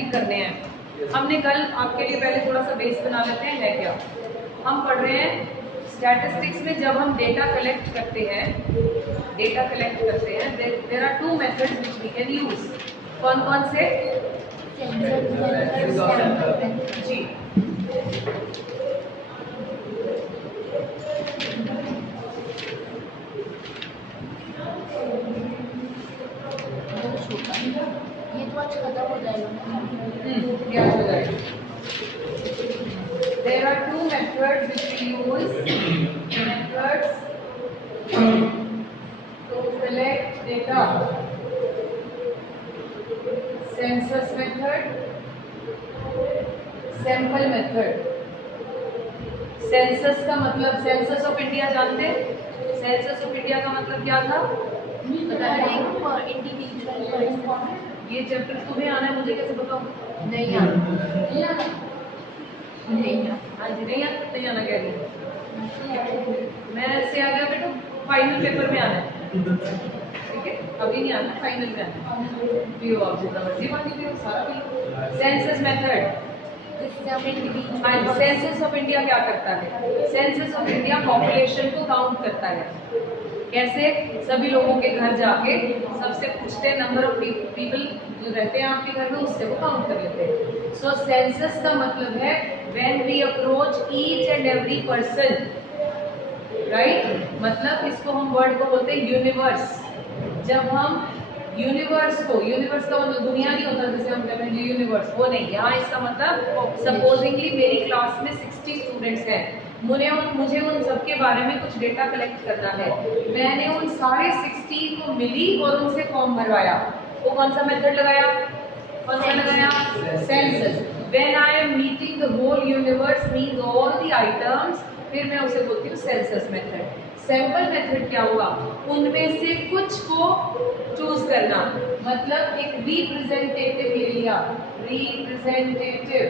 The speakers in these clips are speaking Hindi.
स्टडी करने हैं। हमने कल आपके लिए पहले थोड़ा सा बेस बना लेते हैं, है क्या? हम पढ़ रहे हैं स्टैटिस्टिक्स में जब हम डेटा कलेक्ट करते हैं, there are two methods which we can use. कौन कौन से? जी, ये तो आज खत्म हो जाएगा। क्या हो जाएगा? There are two methods which we use. Methods to collect data. Census method, sample method. Census का मतलब, सेंसस ऑफ इंडिया जानते हैं? सेंसस ऑफ इंडिया का मतलब क्या था? ये चैप्टर तुम्हें आना है, मुझे कैसे बताओ? नहीं आना। हाँ जी, नहीं आना कह रही हूँ। मैं से आ गया बेटा, फाइनल पेपर में आना है, ठीक है? अभी नहीं आना, फाइनल में आना है। पियो आप जितना मर्जी पानी पियो, सारा पियो। Census method. Census of India क्या करता है? सेंसस ऑफ इंडिया पॉपुलेशन को काउंट करता है। कैसे? सभी लोगों के घर जाके सबसे पूछते हैं, नंबर ऑफ पीपल जो रहते हैं आपके घर में, उससे वो काउंट कर लेते हैं। सो सेंसस का मतलब है when we approach each and every person, right? मतलब इसको हम वर्ड को बोलते हैं यूनिवर्स। जब हम यूनिवर्स का मतलब दुनिया नहीं होता जैसे हम कहते हैं यूनिवर्स, वो नहीं। यहाँ इसका मतलब सपोजिंगली मेरी क्लास में 60 स्टूडेंट्स हैं, मुझे उन सबके बारे में कुछ डेटा कलेक्ट करना है। मैंने उन सारे 60 को मिली और उनसे फॉर्म भरवाया। वो कौन सा मेथड लगाया? Census. When I am meeting the whole universe means all the items, फिर मैं उसे बोलती हूँ सेंसस मेथड। सैंपल मेथड क्या हुआ? उनमें से कुछ को चूज करना, मतलब एक रिप्रेजेंटेटिव ले लिया। Representative,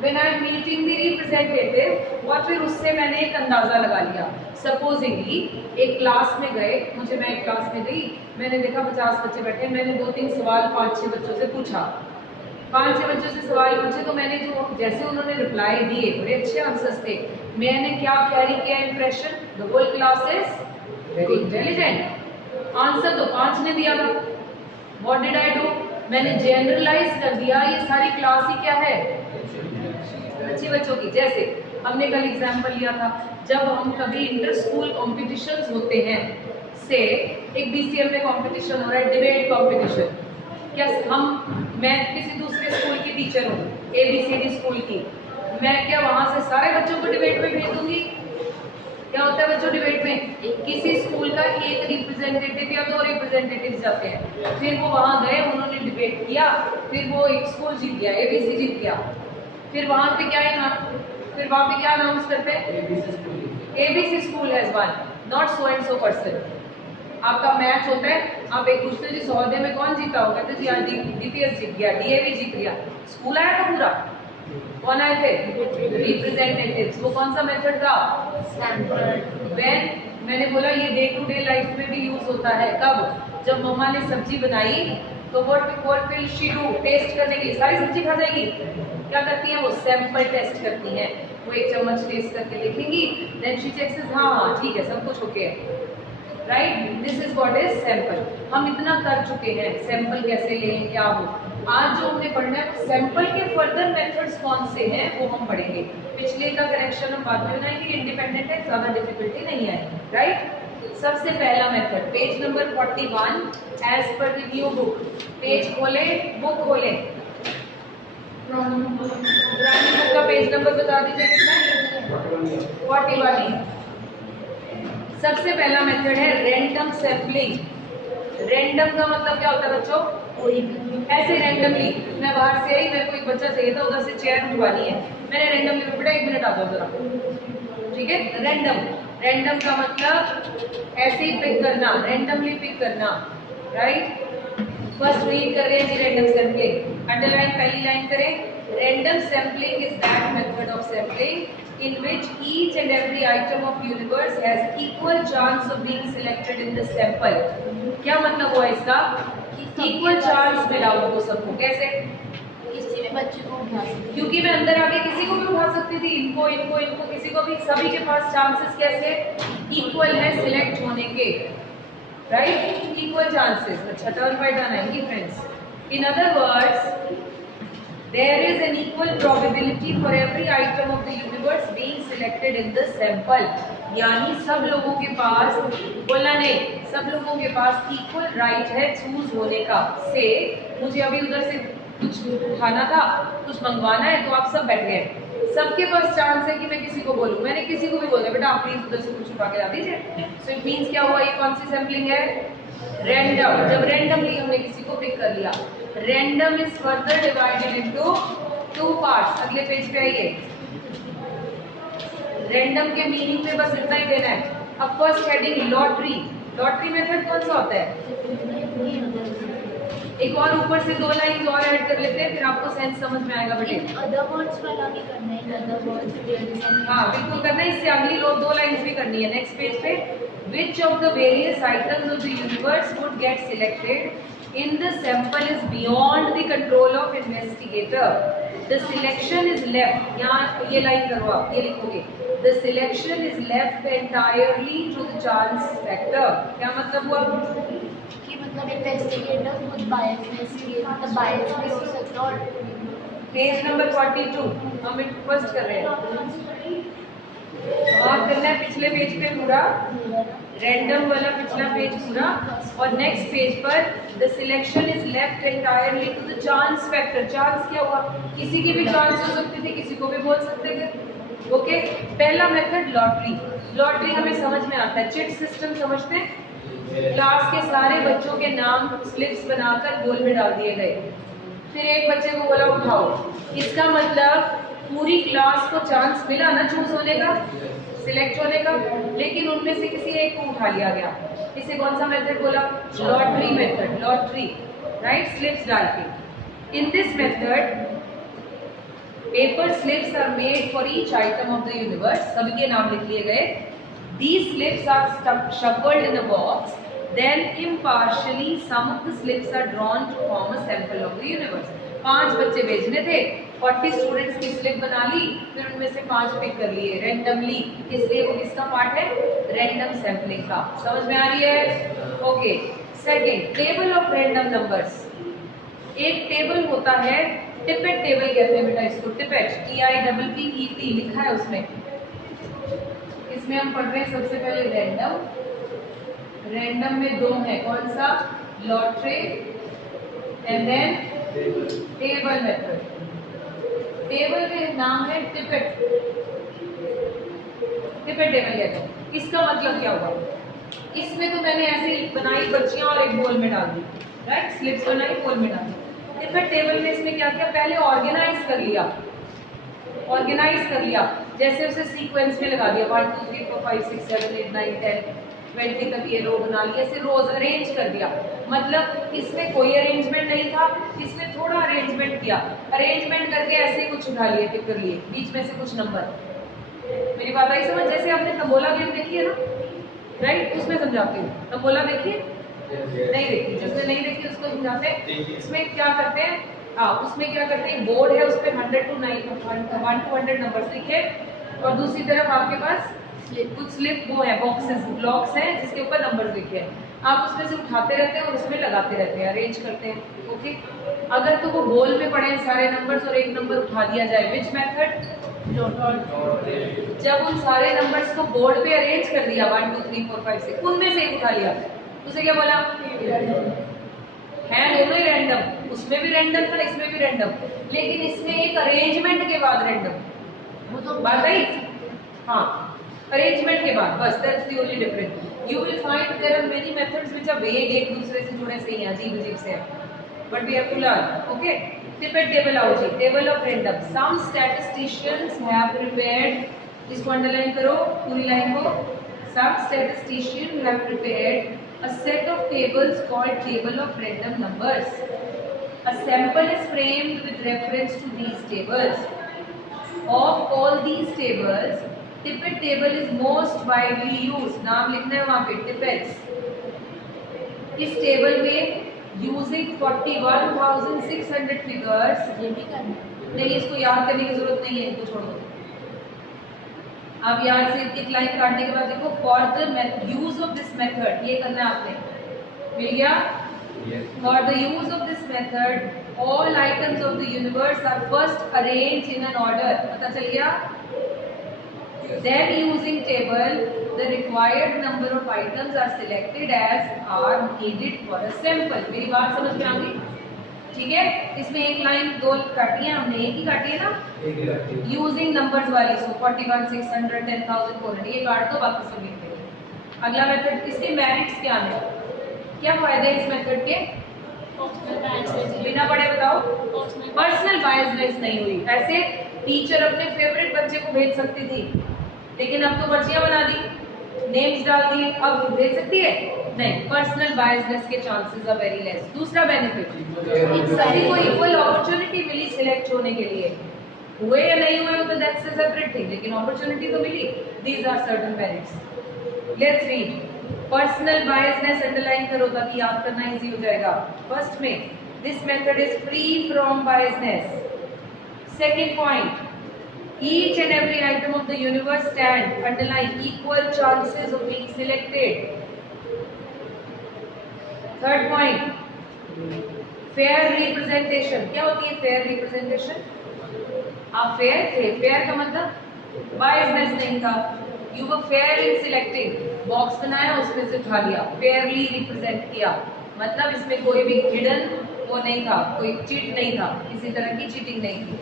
when I am meeting the representative, और फिर उससे मैंने एक अंदाजा लगा लिया। सपोजिंगली एक क्लास में गए, मैं एक क्लास में गई, मैंने देखा 50 बच्चे बैठे, मैंने 2-3 सवाल 5-6 बच्चों से पूछा। 5-6 बच्चों से सवाल पूछे तो मैंने जो जैसे उन्होंने रिप्लाई दिए, बड़े अच्छे आंसर्स थे। मैंने क्या कैरी किया impression? The whole class is very intelligent. Answer तो 5 ने दिया था। What did I do? मैंने जनरलाइज कर दिया, ये सारी क्लास ही क्या है? अच्छी बच्चों की। जैसे हमने कल एग्जाम्पल लिया था, जब हम कभी इंटर स्कूल कॉम्पिटिशन्स होते हैं, से एक बीसीएम में कॉम्पिटिशन हो रहा है, डिबेट कॉम्पिटिशन। क्या मैं किसी दूसरे स्कूल की टीचर हूँ, ABCD स्कूल की, मैं क्या वहाँ से सारे बच्चों को डिबेट में भेज दूंगी? क्या होता है बच्चों डिबेट में? किसी स्कूल का एक रिप्रेजेंटेटिव या 2 रिप्रेजेंटेटिव जाते हैं, फिर वो वहाँ गए, उन्होंने डिबेट किया, फिर वो एक स्कूल जीत गया, ABC जीत गया। फिर वहाँ पे क्या अनाउंस करते हैं? ABC school has one, not so and so person. आपका मैच होता है, आप एक दूसरे जी 100 में कौन जीता हो? कहते जी आज DPS जीत गया, DAV जीत गया। स्कूल आया था पूरा, कौन आए थे? रिप्रेजेंटेटिव्स। वो कौन सा मेथड था? व्हेन मैंने बोला ये डे टू डे लाइफ में भी यूज होता है। कब? जब मम्मा ने सब्जी बनाई तो what will she do? Test करने के लिए सारी सब्जी खा जाएगी, क्या करती है वो? सैंपल टेस्ट करती हैं। वो एक चम्मच टेस्ट करके देखेंगी, देन शी चेक्स, हाँ ठीक है, सब कुछ ओके है, right? This is what is sample. हम इतना कर चुके हैं, सैंपल कैसे लें, क्या हो। आज जो हमने पढ़ना है सैंपल के फर्दर मेथड्स कौन से हैं वो हम पढ़ेंगे। पिछले का करेक्शन हम बाद में बनाएंगे, इंडिपेंडेंट है, ज़्यादा डिफिकल्टी नहीं है, राइट? सबसे पहला method, page number 41 as per review book. Page खोले, बुक खोले, पुरानी बुक का पेज नंबर बता दीजिए कितना? 41। सबसे पहला मेथड है रैंडम सैम्पलिंग। रैंडम का मतलब क्या होता है बच्चों? कोई ऐसे रैंडमली, मैं बाहर से आई, मेरे को एक बच्चा चाहिए था, उधर से चेयर उठवानी है, मैंने रैंडमली, बेटा 1 मिनट आ जाओ जरा, ठीक है? रैंडम का मतलब ऐसे ही पिक करना, रैंडमली पिक करना, राइट? फर्स्ट रीड कर रहे हैं जी रैंडम सैम्पलिंग, अंडरलाइन पहली लाइन करें। Random sampling is that method of sampling in which each and every item of universe has equal chance of being selected in the sample। क्या मतलब हुआ इसका? इक्वल चांस मिला उनको सबको। कैसे? बच्चे को उठा सकते क्योंकि मैं अंदर आके किसी को भी उठा सकती थी, इनको इनको इनको किसी को भी, सभी के पास चांसेस कैसे इक्वल है सिलेक्ट होने के, राइट, इक्वल चांसेस। अच्छा, टर्न बाय टर्न आएंगी friends. In other words, there is an equal probability for every item of the universe being selected in the sample, यानी सब लोगों के पास, बोलना नहीं, सब लोगों के पास इक्वल राइट है चूज होने का। से मुझे अभी उधर से कुछ खाना था, कुछ मंगवाना है, तो आप सब बैठ गए, सबके पास चांस है कि मैं किसी को बोलूं, मैंने किसी को भी बोला बेटा आप प्लीज उधर से कुछ उठा के ला दीजिए। सो इट मींस क्या हुआ, ये कौन सी सैम्पलिंग है, रैंडम। जब रैंडमली हमने किसी को पिक कर लिया, random is further divided into two parts. अगले पेज पे आइए, रैंडम के मीनिंग में बस इतना ही देना है। अब first heading lottery, lottery method कौन सा होता है, एक और ऊपर से दो लाइन और ऐड कर लेते हैं, फिर आपको सेंस समझ में आएगा बेटे। अदर वर्ड्स वाला भी करना है, अदर वर्ड्स, हाँ बिल्कुल करना है, इससे अगली दो लाइंस भी करनी है। नेक्स्ट पेज पे, which of the various items of the universe would get selected in the sample is beyond the control of investigator. The selection is left, यहाँ ये लाइन करो आप, ये लिखोगे, the selection is left entirely to the chance factor। क्या मतलब हुआ कि मतलब इन्वेस्टिगेटर खुद बायस भी हो सकता है। और पेज नंबर 42 हम फर्स्ट कर रहे हैं, आप करना है पिछले पेज पे पूरा, रैंडम वाला पिछला पेज पूरा, और नेक्स्ट पेज पर the selection is left entirely to the chance factor. Chance क्या हुआ, किसी की भी चांस हो सकती थी, किसी को भी बोल सकते थे। ओके, पहला मेथड लॉटरी, लॉटरी हमें समझ में आता है, चिट सिस्टम समझते हैं, क्लास के सारे बच्चों के नाम स्लिप्स बनाकर गोल में डाल दिए गए, फिर एक बच्चे को बोला उठाओ, इसका मतलब पूरी क्लास को चांस मिला ना चूज होने का, सिलेक्ट होने का, लेकिन उनमें से किसी एक को उठा लिया गया। इसे कौन सा मेथड बोला, lottery method, lottery, right, slips डाल के। In this method paper slips are made for each item of the universe, सभी के नाम लिख लिए गए। These slips are shuffled in a box, then impartially some of the slips are drawn to form a sample of the universe। 5 बच्चे भेजने थे, 40 स्टूडेंट्स की स्लिप बना ली, फिर उनमें से 5 पिक कर लिए रैंडमली, इसलिए वो किसका पार्ट है, रैंडम सैम्पलिंग का। समझ में आ रही है, okay. Second, table of random numbers, एक टेबल होता है, टिपेट टेबल कहते हैं बेटा इसको, टिपेट, TIPPET लिखा है उसमें। इसमें हम पढ़ रहे हैं सबसे पहले रैंडम, रैंडम में दो है, कौन सा, lottery and then table method. Table के नाम है टिपेट, टिपेट टेबल कहते हैं। इसका मतलब क्या हुआ, इसमें तो मैंने ऐसे बनाई बच्चियां और एक बोल में डाल दी, राइट, स्लिप्स बनाई बोल में डाल दी। टिपेट टेबल में इसमें क्या किया, पहले ऑर्गेनाइज कर लिया, ऑर्गेनाइज कर लिया, जैसे उसे सीक्वेंस में लगा दिया, 1 2 3 4 5 6 7 8 9 10 20 तक ये रो बना लिया, ऐसे रोज अरेंज कर दिया। मतलब इसमें कोई अरेंजमेंट नहीं था, इसमें थोड़ा अरेंजमेंट किया, अरेंजमेंट करके ऐसे ही कुछ उठा लिए, पिक कर लिए, बीच में से कुछ नंबर। मेरी बात आई समझ, जैसे आपने तंबोला गेम देखी है ना, राइट, उसमें समझाती हूँ, तंबोला देखिए, नहीं देखी, जिसने नहीं देखी उसको समझाते हैं। इसमें क्या करते हैं, उसमें क्या करते हैं, बोर्ड है, उस पर 100 to 100 नंबर्स लिखे, और दूसरी तरफ आपके पास कुछ स्लिप वो है, बॉक्सेस, ब्लॉक्स हैं, जिसके ऊपर नंबर्स लिखे हैं। आप उसमें से उठाते रहते हैं और उसमें लगाते रहते हैं, अरेंज करते हैं। ओके, अगर तो वो बोल में पड़े सारे नंबर्स और एक नंबर उठा दिया जाए, विच मेथड, जब उन सारे नंबर्स को बोर्ड पे अरेंज कर दिया 1 2 3 4 5 6, उनमें से एक उठा लिया, उसे क्या बोला, है दोनों ही रैंडम, उसमें भी रैंडम था, इसमें भी रैंडम, लेकिन इसमें एक अरेंजमेंट के बाद रैंडम, वो तो बात आई, हाँ, अरेंजमेंट के बाद, बस that's the only difference. You will find there are many methods which are vague, एक दूसरे से जुड़े से ही अजीब अजीब से, but we have to learn. Okay, Tippett table आओ जी, table of random. Some statisticians have prepared, इसको अंडरलाइन करो पूरी लाइन को, some statistician have prepared a set of tables called table of random numbers. A sample is framed with reference to these tables. Of all these tables, tippet table is most widely used. नाम लिखना है वहाँ पे, tippets। इस टेबल में यूजिंग 41,600 फिगर्स। ये भी करना नहीं, इसको याद करने की जरूरत नहीं है, इनको छोड़ दो। अब यहाँ से एक लाइन काटने के बाद देखो for the use of this method, ये करना है आपने, मिल गया। For the use of this method all items of the universe are first arrange in an order, पता चल गया। Then using table, the required number of items are selected as are needed for a sample। मेरी बात समझ में आ गई? ठीक है, इसमें एक लाइन दो काटी है हमने, एक ही काटी है ना, यूजिंग नंबर्स वाली। सो 41,600, 10,400 ये काट दो, बाकी सब लिख दो। अगला मेथड, इसके मेरिट्स क्या हैं, क्या फायदे इस मेथड के? बिना पढ़े बताओ। पर्सनल बायसनेस नहीं हुई। ऐसे टीचर अपने फेवरेट बच्चे को भेज सकती थी, लेकिन अब तो पर्चियां बना दी, नेम्स डाल दिए, अब भेज सकती है नहीं। पर्सनल बायसनेस के चांसेस आर वेरी लेस। दूसरा बेनिफिट, सभी को इक्वल अपॉर्चुनिटी मिली सिलेक्ट होने के लिए, हुए या नहीं हुए तो दैट्स अ सेपरेट थिंग, लेकिन अपॉर्चुनिटी तो मिली। These are certain merits. Let's read. Personal biasness underline करो ताकि याद करना इजी हो जाएगा। फर्स्ट में, this method is free from biasness. Second point, each and every item of the universe stand underline equal chances of being selected। Third point, fair representation. क्या होती है फेयर रिप्रेजेंटेशन? आप फेयर थे, फेयर का मतलब बायसनेस नहीं था, you were fair in selecting. Box बनाया, उसमें से उठा लिया, फेयरली रिप्रेजेंट किया, मतलब इसमें कोई भी हिडन वो नहीं था, कोई चीट नहीं था, किसी तरह की चीटिंग नहीं थी।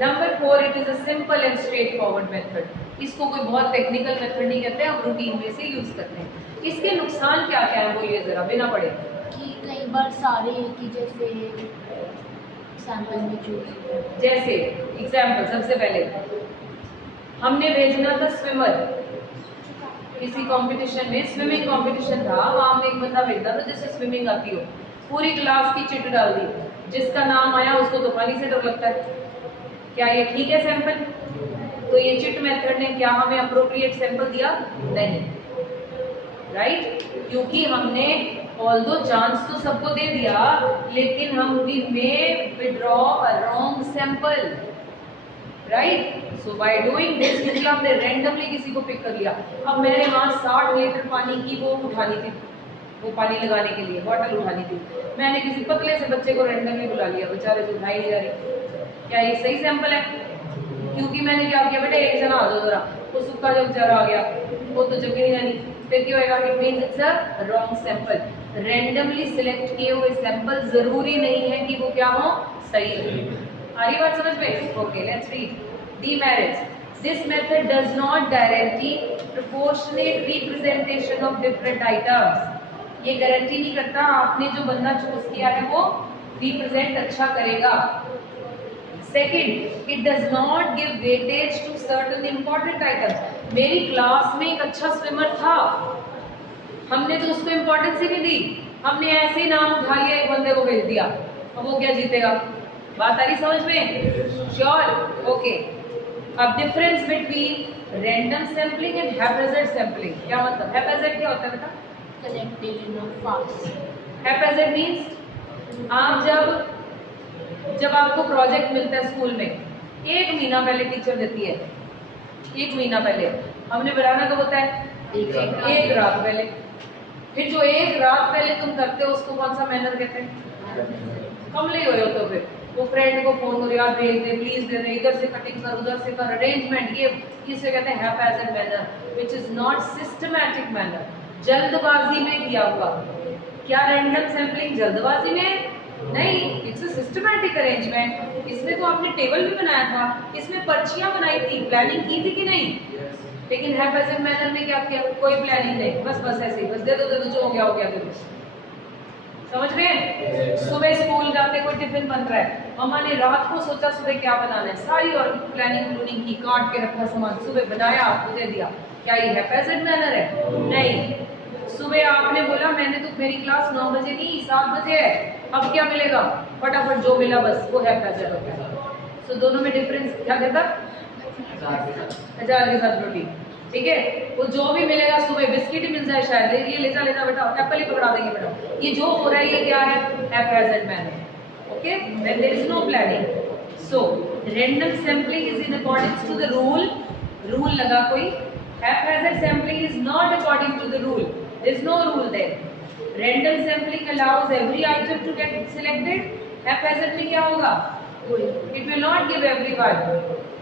Number 4, it is a simple and straight forward method. इसको कोई बहुत टेक्निकल मेथड नहीं कहते, हम रूटीन में से यूज करते हैं। इसके नुकसान क्या क्या है बोलिए जरा, बिना पढ़े। कि कई बार सारे एक ही जैसे सैंपल में चूज, जैसे एग्जाम्पल, सबसे पहले हमने भेजना था स्विमर, किसी कंपटीशन में, स्विमिंग कंपटीशन था, वहां हमने एक बंदा भेजना था जिससे स्विमिंग आती हो, पूरी क्लास की चिट डाल दी, जिसका नाम आया उसको तो पानी से डर लगता है। क्या ये ठीक है सैंपल? तो ये चिट मेथड ने क्या हमें अप्रोप्रिएट सैंपल दिया? नहीं, राइट? क्योंकि हमने ऑल्दो चांस तो सबको दे दिया, लेकिन हम we may withdraw a wrong sample, right? So by doing this, क्योंकि हमने रैंडमली किसी को पिक कर लिया। अब मेरे वहां 60 लीटर पानी की वो उठानी थी, वो पानी लगाने के लिए बॉटल उठानी थी, मैंने किसी पतले से बच्चे को रैंडमली बुला लिया, बेचारे से उठाई नहीं जा रही। क्या ये सही सैंपल है? क्योंकि मैंने क्या किया, बेटा एक जना आ जाओ जरा, वो सूखा जो बेचारा आ गया, वो तो जगह नहीं जानी, फिर क्या होगा? It means it's a wrong sample. Randomly select किए हुए सैंपल जरूरी नहीं है कि वो क्या हो, सही हो। आ रही बात समझ में? Okay, let's read demerits. This method does not guarantee proportionate representation of different items। ये गारंटी नहीं करता आपने जो बंदा चूज किया है वो रिप्रेजेंट अच्छा करेगा। Second, it does not give weightage to certain important items. मेरी क्लास में एक अच्छा स्विमर था, हमने तो उसको इंपॉर्टेंस ही नहीं दी, हमने ऐसे ही नाम उठा लिया, एक बंदे को भेज दिया, अब वो क्या जीतेगा? बात आ रही समझ में? श्योर? ओके। अब difference between random sampling and haphazard sampling, क्या मतलब? हैप्पैज़ार्ड क्या होता है बेटा? Collected in a fast. Haphazard means आप जब आपको प्रोजेक्ट मिलता है स्कूल में, 1 महीना पहले टीचर देती है, 1 महीना पहले हमने बनाना कब होता है? एक रात पहले। फिर जो 1 रात पहले तुम करते हो उसको कौन सा मैनर कहते हैं? कमले हुए हो तो फिर वो फ्रेंड को फोन करो, यार भेज दे, प्लीज दे दे, इधर से कटिंग कर, उधर से कर, अरेंजमेंट, ये किसे कहते हैं? Haphazard manner, which is not systematic manner, जल्दबाजी में किया हुआ। क्या रैंडम सैम्पलिंग जल्दबाजी में? नहीं, इट्स अ सिस्टमैटिक अरेंजमेंट। इसमें तो आपने टेबल भी बनाया था, इसमें पर्चियां बनाई थी, प्लानिंग की थी कि नहीं? लेकिन हैप्पैज़ार्ड मैनर में क्या किया? कोई प्लानिंग नहीं, बस ऐसे ही, बस दे दो, जो हो गया दे दो। समझ में? सुबह स्कूल जाते कोई टिफिन बन रहा है, मम्मा ने रात को सोचा सुबह क्या बनाना है, सारी और प्लानिंग की, काट के रखा सामान, सुबह बनाया, आपको दे दिया। क्या ये हैप्पैज़ार्ड मैनर है? नहीं। सुबह आपने बोला मैंने तो, मेरी क्लास 9 बजे नहीं 7 बजे है, अब क्या मिलेगा? फटाफट जो मिला बस वो हैप्पैज़ार्ड होता है। सो दोनों में डिफरेंस क्या कहता? 1000 के साथ रोटी, ठीक है? वो जो भी मिलेगा, सुबह बिस्किट ही मिल जाए शायद, ये ले जा बेटा, एप्पल ही पकड़ा देंगे बेटा, ये जो हो रहा है ये क्या है, haphazard manner. Okay, when there is no planning. So random sampling is in according to the rule, rule लगा कोई, haphazard sampling is not according to the rule, there is no rule there. Random sampling allows every item to get selected, haphazard में क्या होगा, it will not give everyone,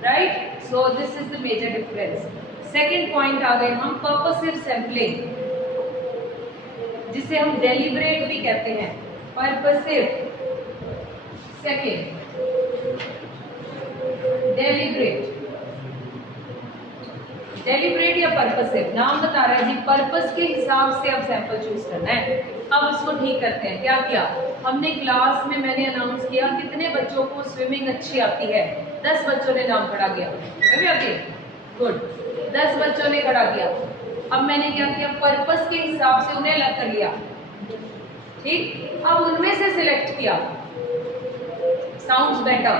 right? So this is the major difference. Second point आ गए हम purposive sampling, जिसे हम deliberate भी कहते हैं, purposive। Second, deliberate, deliberate या purposive, नाम बता रहा है जी, पर्पस के हिसाब से अब सैंपल चूज करना है। अब इसको ठीक करते हैं। क्या किया हमने, क्लास में मैंने अनाउंस किया कितने बच्चों को स्विमिंग अच्छी आती है, 10 बच्चों ने नाम खड़ा किया, गुड, 10 बच्चों ने खड़ा किया। अब मैंने क्या किया, पर्पस के हिसाब से उन्हें अलग कर लिया, ठीक। अब उनमें से सिलेक्ट किया, साउंड्स बेटर,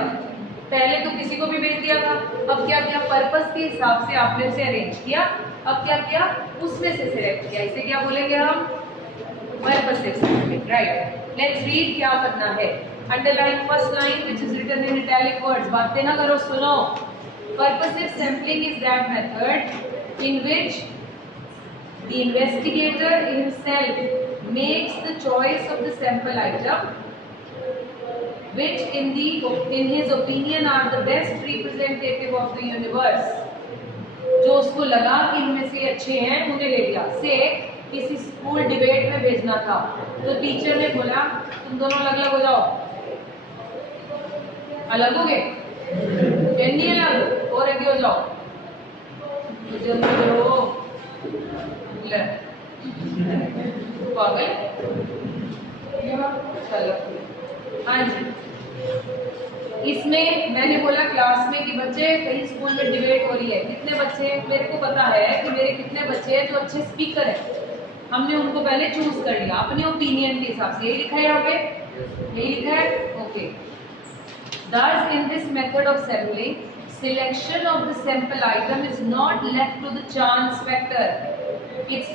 पहले तो किसी को भी भेज दिया था, अब क्या किया, पर्पस के हिसाब से आपने उसे अरेंज किया, अब क्या किया, उसमें से सिलेक्ट किया, इसे क्या बोलेंगे हम, purposive sampling, right? Let's read क्या करना है। Underline first line which is written in italic words, बातें ना करो, सुनो। Purposive sampling is that method in which the investigator himself makes the choice of the sample item which in his opinion are the best representative of the universe। जो उसको लगा कि इनमें से अच्छे हैं उन्हें ले लिया। से किसी स्कूल डिबेट में भेजना था तो टीचर ने बोला तुम दोनों अलग अलग हो जाओ, अलग हो गए, नहीं अलग और आगे हो जाओ, पागल, चलो हाँ जी। इसमें मैंने बोला क्लास में कि बच्चे कहीं स्कूल में डिबेट हो रही है, कितने बच्चे, मेरे को पता है कि मेरे कितने बच्चे हैं जो अच्छे स्पीकर हैं, हमने उनको पहले चूज कर लिया अपने ओपिनियन के हिसाब से। यही लिखा है यहाँ पे, यही लिखा है, okay. Thus in this method of sampling, selection of the sample item is not left to the chance factor, it's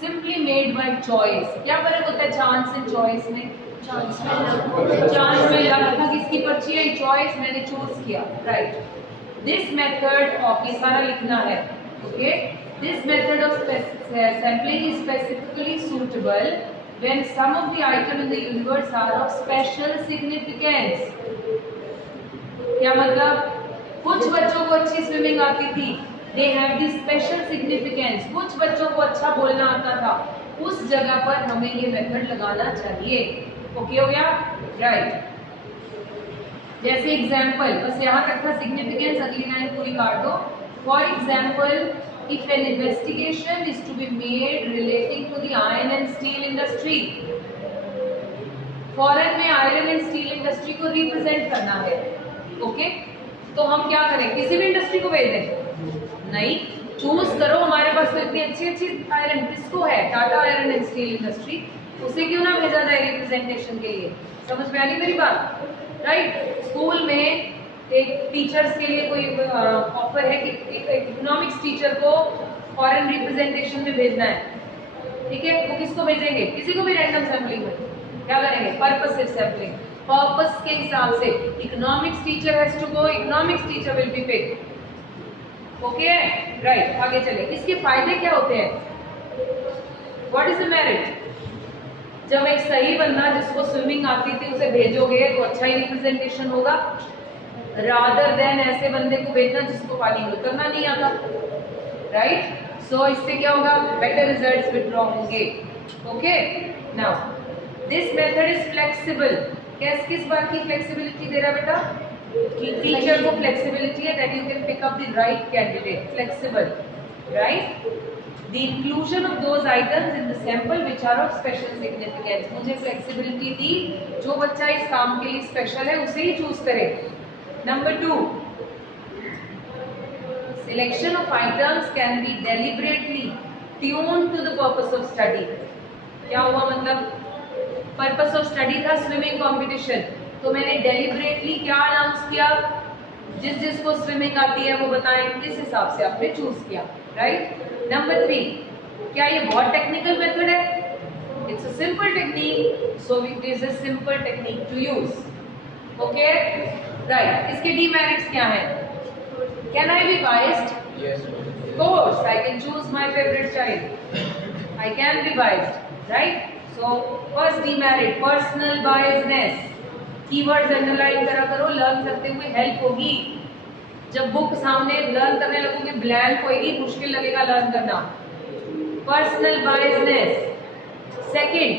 simply made by choice। क्या फर्क होता है चांस एंड चॉइस में, चांस में लगा था किसकी पर्ची है, चॉइस मैंने चूज किया, राइट। दिस मेथड ऑफ, ये सारा लिखना है, okay. This method of sampling is specifically suitable when some of the items in the universe are of special significance। क्या मतलब, कुछ बच्चों को अच्छी स्विमिंग आती थी, they have this special significance, कुछ बच्चों को अच्छा बोलना आता था, उस जगह पर हमें ये मेथड लगाना चाहिए। ओके हो गया, राइट। जैसे एग्जाम्पल, बस यहाँ तक था सिग्निफिकेंस, अगली लाइन पूरी काट दो। For example, if an investigation is to be made relating to the iron and steel industry, foreign में आयरन एंड स्टील इंडस्ट्री को रिप्रेजेंट करना है, ओके। तो हम क्या करें, किसी भी इंडस्ट्री को भेज दें, नहीं, चूज करो, हमारे पास तो इतनी अच्छी अच्छी आयरन किसको है, Tata iron and steel industry, उसे क्यों ना भेजा जाए रिप्रेजेंटेशन के लिए। समझ में आ रही मेरी बात, राइट। स्कूल में एक टीचर्स के लिए कोई ऑफर है कि इकोनॉमिक्स टीचर को फॉरेन रिप्रेजेंटेशन में भेजना है, ठीक है, वो किसको भेजेंगे, किसी को भी रैंडम सैम्पलिंग में। क्या करेंगे, पर्पसिव सैम्पलिंग, पर्पस के हिसाब से economics teacher has to go, economics teacher will be picked, okay, right. आगे चले, इसके फायदे क्या होते हैं, व्हाट इज द मेरिट। जब एक सही बंदा जिसको स्विमिंग आती थी उसे भेजोगे तो अच्छा ही रिप्रेजेंटेशन होगा, रादर देन ऐसे बंदे को भेजना जिसको पानी में उतरना नहीं आता, राइट। सो इससे क्या होगा, बेटर रिजल्ट्स विड्रॉ होंगे, okay. Now this method is flexible, किस बात की फ्लेक्सिबिलिटी दे रहा है बेटा, टीचर को फ्लेक्सिबिलिटी है that you can pick up the right candidate, flexible, right. The inclusion of those items in the sample which are of special significance, मुझे फ्लेक्सिबिलिटी दी, जो बच्चा इस काम के लिए स्पेशल है उसे ही चूज करे। Number 2, selection of items can be deliberately tuned to the purpose of study। क्या हुआ मतलब, पर्पस ऑफ स्टडी था स्विमिंग कंपटीशन, तो मैंने डेलिबरेटली क्या अनाउंस किया, जिसको स्विमिंग आती है वो बताएं, किस हिसाब से आपने चूज किया। राइट। नंबर 3, क्या ये बहुत टेक्निकल मेथड है? It's a simple technique, so this is simple technique to use. Okay right. इसके डीमेरिट्स क्या हैं? Can I be biased? Yes. Of course, I can choose my favorite child. I can be biased, right? So, first demerit, personal biasness. Keywords underline करा करो, लर्न करते हुए हेल्प होगी। जब बुक सामने लर्न करने लगोगे ब्लैंक होगी, मुश्किल लगेगा लर्न करना। Personal biasness. सेकंड,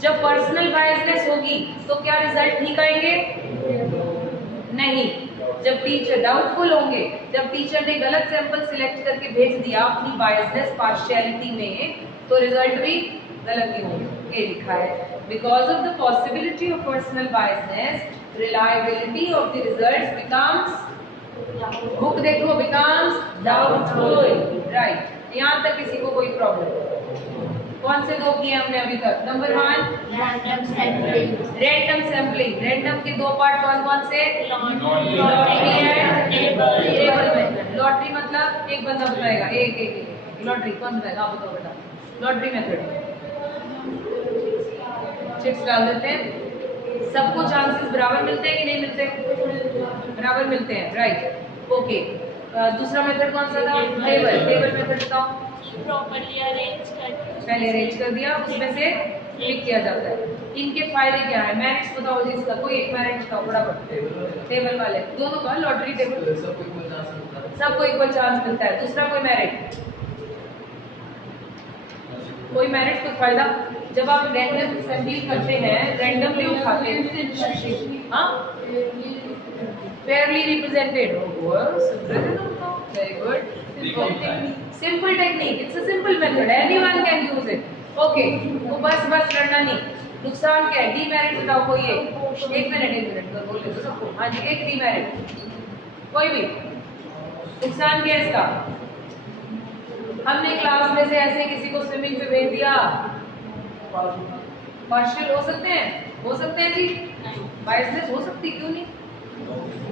जब पर्सनल बायसनेस होगी तो क्या रिजल्ट ठीक आएंगे? नहीं। जब टीचर डाउटफुल होंगे, जब टीचर ने गलत सैंपल सिलेक्ट करके भेज दिया अपनी बायसनेस पार्शियलिटी में, तो रिजल्ट भी गलत ही होंगे। ये लिखा है, because of the possibility of personal biasness, reliability of the results becomes, book देखो, बिकम्स डाउटफुल, राइट। यहाँ तक किसी को कोई प्रॉब्लम? कौन से दो किए हमने अभी तक? Number 1 random sampling, random sampling. Random के दो पार्ट कौन कौन से? Lottery and table method. Lottery मतलब एक बंदा बताएगा, एक लॉटरी कौन बताएगा? आप बताओ बेटा। लॉटरी मेथड, चिट्स डाल देते हैं, सबको चांसेस बराबर मिलते हैं कि नहीं मिलते? बराबर मिलते हैं, राइट। ओके, दूसरा मेथड कौन सा था? टेबल मेथड बताओ। प्रॉपर्ली अरेंज कर, पहले अरेंज कर दिया, उसमें से पिक किया जाता है। इनके फायदे क्या है? मेरिट्स बताओ जी इसका, कोई एक मेरिट बताओ फटाफट। टेबल वाले दोनों का, लॉटरी टेबल, सबको इक्वल चांस मिलता है। दूसरा कोई मेरिट, कोई मेरिट, कोई फायदा? जब आप रैंडम सैंपलिंग करते हैं, रैंडमली उठाते हैं, हाँ, Fairlie represented, very good. Simple technique, it's a simple method, anyone can use it. Okay, तो बस लड़ना नहीं। नुकसान क्या है? डीमेरिट बताओ कोई एक मिनट बोल लेते सबको। हाँ जी, एक डीमेरिट कोई भी। नुकसान क्या है इसका? हमने क्लास में से ऐसे किसी को स्विमिंग पे भेज दिया, पार्शियल हो सकते हैं जी, बायसनेस हो सकती, क्यों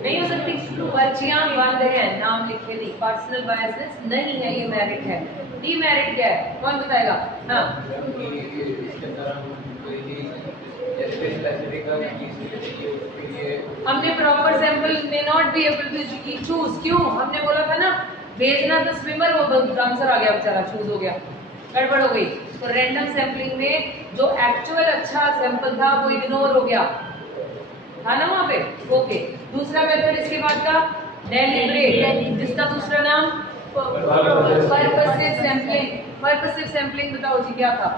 नहीं हो सकती? पर्चियां बंद है, नाम लिखे नहीं, पर्सनल बायसनेस नहीं है, ये मेरिट है। डीमेरिट क्या है? कौन बताएगा? हाँ, हमने प्रॉपर सैंपल में not be able to choose. क्यों? हमने बोला था ना, भेजना तो स्विमर, वो डांसर आ गया बेचारा, चूज हो गया, गड़बड़ हो गई। तो रैंडम सैंपलिंग में जो एक्चुअल अच्छा सैंपल था वो इग्नोर हो गया था ना वहाँ पे। ओके, दूसरा मेथड इसके बाद का डेलिब्रेट, जिसका दूसरा नाम पर्पसिव सैंपलिंग। पर्पसिव सैंपलिंग बताओ जी क्या था?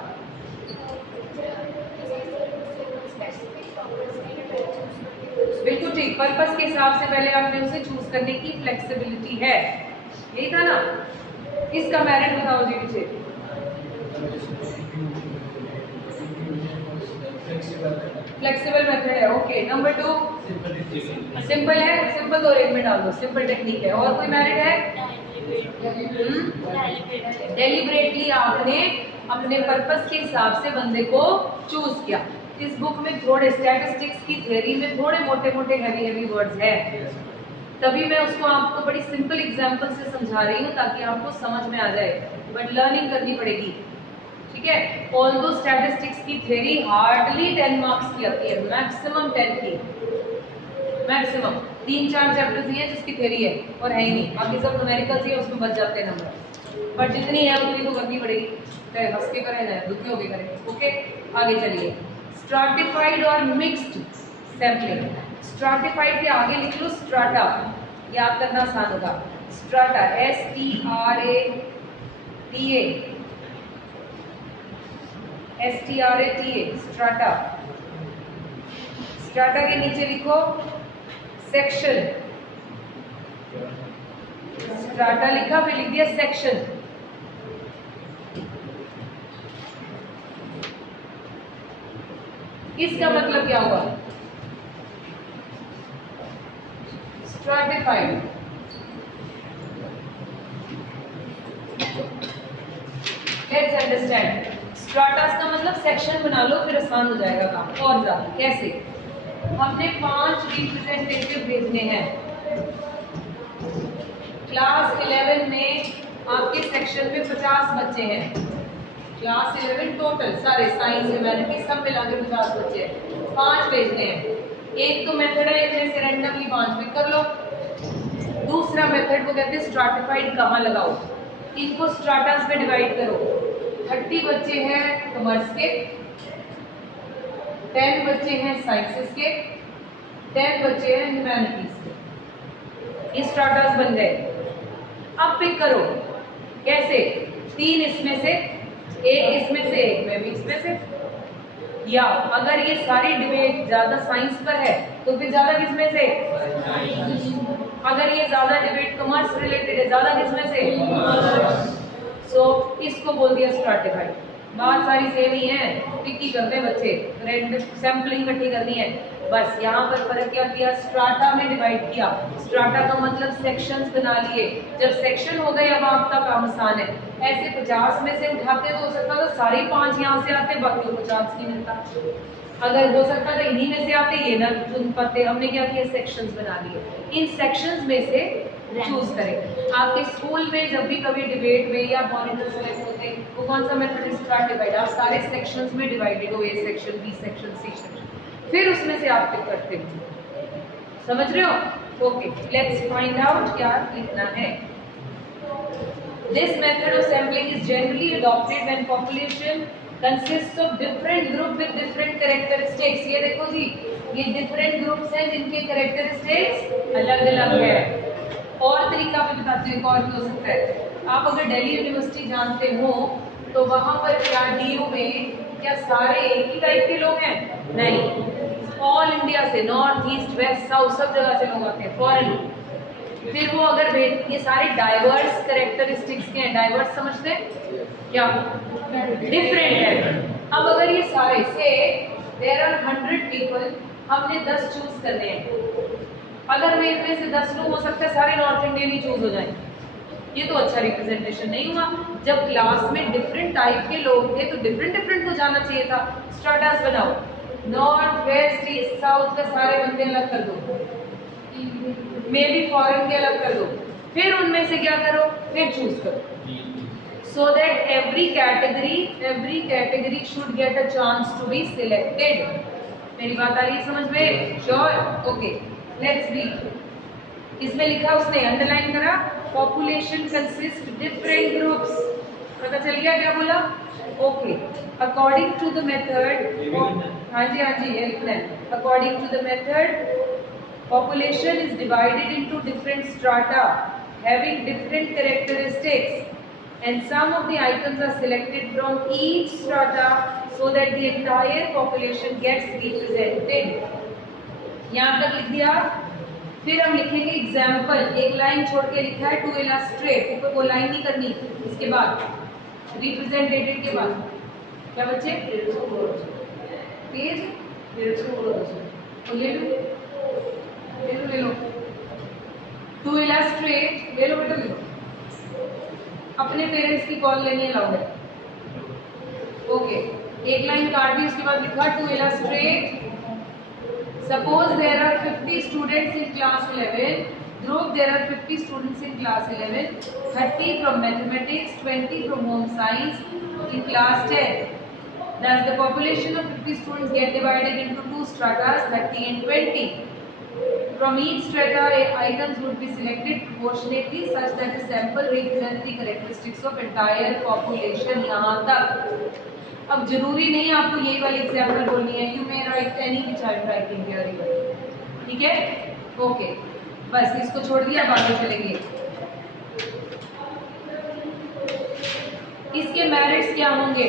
बिल्कुल ठीक, पर्पस के हिसाब से पहले आपने उसे चूज करने की फ्लेक्सिबिलिटी है, यही था ना। इसका मेरिट बताओ जी पीछे। फ्लेक्सिबल मेथड है, ओके। नंबर 2 सिंपल है, सिंपल तो रेट में डाल दो, सिंपल टेक्निक है। और कोई मेरिट है? डेलिब्रेटली आपने अपने पर्पस के हिसाब से बंदे को चूज किया। इस बुक में थोड़े स्टैटिस्टिक्स की थ्योरी में थोड़े मोटे हैवी वर्ड्स है, तभी मैं उसको आपको बड़ी सिंपल एग्जांपल से समझा रही हूँ ताकि आपको समझ में आ जाए, बट लर्निंग करनी पड़ेगी, ठीक है। ऑल्दो स्टैटिस्टिक्स की थ्योरी हार्डली 10 मार्क्स की आती है, मैक्सिमम 10 की, मैक्सिमम 3-4 चैप्टर्स ही हैं जिसकी थ्योरी है और है ही नहीं, बाकी सब न्यूमेरिकल्स ही है, उसमें बच जाते हैं नंबर, बट जितनी है उतनी तो करनी पड़ेगी, चाहे हंस के करें चाहे दुखी होके करें। ओके, आगे चलिए। स्ट्राटिफाइड और मिक्स्ड सैंपलिंग। स्ट्राटिफाइड के आगे लिख लो स्ट्राटा, याद करना आसान होगा। Strata, STRATA, strata. स्ट्राटा के नीचे लिखो सेक्शन, स्ट्राटा लिखा फिर लिख दिया सेक्शन। इसका मतलब क्या हुआ? Stratified, let's understand. स्ट्राटास का मतलब सेक्शन बना लो, फिर आसान हो जाएगा काम और ज्यादा। कैसे? हमने 5 रिप्रेजेंटेटिव भेजने हैं। क्लास 11 में आपके सेक्शन में 50 बच्चे हैं, क्लास 11 टोटल सारे साइंस ह्यूमैनिटी सब मिला के 50 बच्चे हैं, 5 भेजने हैं। एक तो मेथड है इनमें से रैंडमली 5 पिक कर लो। दूसरा मेथड को कहते हैं स्ट्रैटिफाइड, कहाँ लगाओ, इनको स्ट्राटास में डिवाइड करो। 30 बच्चे हैं कॉमर्स के, 10 बच्चे हैं साइंसेस के, 10 बच्चे हैं ह्यूमैनिटीज के। ये स्ट्राटास बन गए। अब पिक करो, कैसे? 3 इसमें से, एक इसमें से, एक में भी इसमें से। या अगर ये सारी डिबेट ज्यादा साइंस पर है तो फिर ज्यादा किसमें से? अगर ये ज्यादा डिबेट कॉमर्स रिलेटेड है, ज्यादा किसमें से? सो इसको बोल दिया स्ट्रैटिफाइड। बात सारी सेम ही है, पिक ही करते हैं बच्चे, रैंडम सैम्पलिंग इकट्ठी करनी है। बस यहाँ पर फर्क क्या किया? स्ट्राटा में डिवाइड किया। स्ट्राटा का मतलब सेक्शंस बना लिए। जब सेक्शन हो गए अब आपका काम आसान है। ऐसे 50 में से उठाते तो हो सकता था सारे 5 यहाँ से आते, बाकी को चांस नहीं मिलता। अगर हो सकता था इन्हीं में से आते, ये ना चुन पाते। हमने क्या किया? सेक्शंस बना लिए। इन सेक्शंस में से चूज करें। आपके स्कूल में जब भी कभी डिबेट में या मॉनिटर सेलेक्ट होते हैं, वो कौन सा मेथड? स्ट्रैटिफाइड। आप सारे सेक्शंस में डिवाइडेड हो, A section, B section, C section, फिर उसमें से आप पिक करते हो। समझ रहे हो? ओके, लेट्स फाइंड आउट क्या लिखना है। This method of sampling is generally adopted when population consists of different group with different characteristics. ये देखो जी, ये different groups हैं जिनके characteristics अलग अलग है। और तरीका भी बताती हूँ, एक और भी हो सकता है। आप अगर दिल्ली यूनिवर्सिटी जानते हो तो वहाँ पर क्या डीयू में क्या सारे एक ही टाइप के लोग हैं? नहीं, ऑल इंडिया से, नॉर्थ ईस्ट वेस्ट साउथ सब जगह से लोग आते हैं, फॉरेन। फिर वो अगर ये सारे डाइवर्स कैरेक्टरिस्टिक्स के हैं, डाइवर्स समझते हैं क्या? डिफरेंट है। अब अगर ये सारे से देयर आर 100 पीपल, हमने 10 चूज करने हैं। अगर मैं इनमें से 10 लोग, हो सकता है सारे नॉर्थ इंडियन ही चूज हो जाएं, ये तो अच्छा रिप्रेजेंटेशन नहीं हुआ। जब क्लास में डिफरेंट टाइप के लोग थे तो डिफरेंट डिफरेंट को जाना चाहिए था। स्ट्रैटास बनाओ, नॉर्थ वेस्ट ईस्ट साउथ के सारे बंदे अलग कर दो, मे बी फॉरेन के अलग कर दो, फिर उनमें से क्या करो? फिर चूज करो, so that every category should get a chance to be selected. मेरी बात आ रही है समझ में? श्योर? Okay, let's read. इसमें लिखा उसने अंडरलाइन करा, पॉपुलेशन कंसिस्ट डिफरेंट ग्रुप्स। पता चल गया क्या बोला? Okay, according to the method, हाँ जी ये लिखना है। According to the method population is divided into different strata having different characteristics and some of the items are selected from each strata so that the entire population gets represented. यहाँ तक लिख दिया। फिर हम लिखेंगे एग्जाम्पल, एक लाइन छोड़ के लिखा है टू इलस्ट्रेट, ऊपर वो लाइन नहीं करनी। इसके बाद रिप्रेजेंटेटेड के बाद क्या बच्चे? पेज 150 ले लो, ले लो। टू इलस्ट्रेट ले लो बेटा, ले लो। अपने पेरेंट्स की कॉल लेनी है, लाओ। ओके, एक लाइन काट दी, उसके बाद लिखा to illustrate. Suppose there are 50 students in class 11 group, there are 50 students in class 11, 30 from mathematics, 20 from home science in class 10. Thus the population of 50 students get divided into two stratas, 30 and 20. From each strata, items would be selected proportionately such that the sample represents the characteristics of entire population. यहाँ तक। अब जरूरी नहीं आपको यही वाली एग्जाम्पल बोलनी है, you may right any which I am writing here, ठीक है? ओके, बस इसको छोड़ दिया, अब आगे चलेंगे। इसके मेरिट्स क्या होंगे?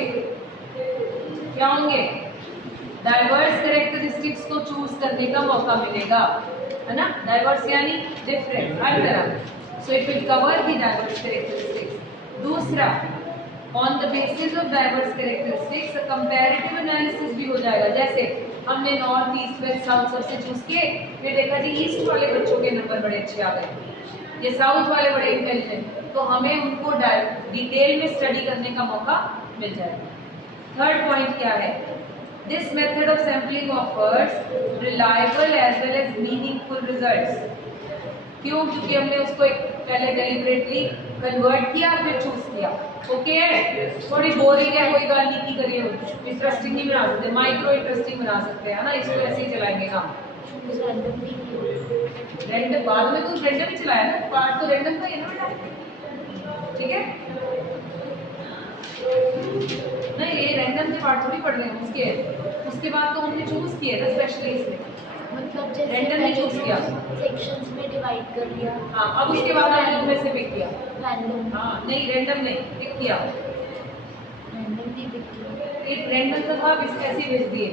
क्या होंगे? डाइवर्स कैरेक्टरिस्टिक्स को चूज करने का मौका मिलेगा, है ना? डाइवर्स यानी डिफरेंट, हर तरह। So it will cover the diverse characteristics. दूसरा, on the basis of diverse characteristics comparative analysis भी हो जाएगा। जैसे हमने नॉर्थ ईस्ट वेस्ट साउथ सबसे चूज किए, फिर देखा जी ईस्ट वाले बच्चों के नंबर बड़े अच्छे आ गए, ये साउथ वाले बड़े इंटेलिजेंट, तो हमें उनको डिटेल में स्टडी करने का मौका मिल जाएगा। थर्ड पॉइंट क्या है? This method of sampling offers reliable as well as meaningful results. क्यों? क्योंकि हमने उसको एक पहले डेलिबरेटली कन्वर्ट किया फिर चूज किया। ओके है, थोड़ी बोरिंग है कोई गल नहीं की करिए, इंटरेस्टिंग नहीं बना सकते, माइक्रो इंटरेस्टिंग बना सकते हैं ना, इसको ऐसे ही चलाएंगे काम। रैंडम बाद में तो रैंडम ही चलाया ना, पार्ट तो रैंडम का ही है ना बेटा, ठीक है। नहीं ये रैंडम के पार्ट थोड़ी पढ़ रहे हैं, उसके बाद तो हमने चूज किए ना स्पेशली इसमें, मतलब जैसे रैंडमली चूज किया, सेक्शंस में डिवाइड कर लिया। हाँ अब उसके बाद हमने उनमें से पिक किया। रैंडम, हाँ नहीं रैंडम नहीं, पिक किया, रैंडमली पिक किया। एक रैंडम था आप इसके ऐसे ही भेज दिए,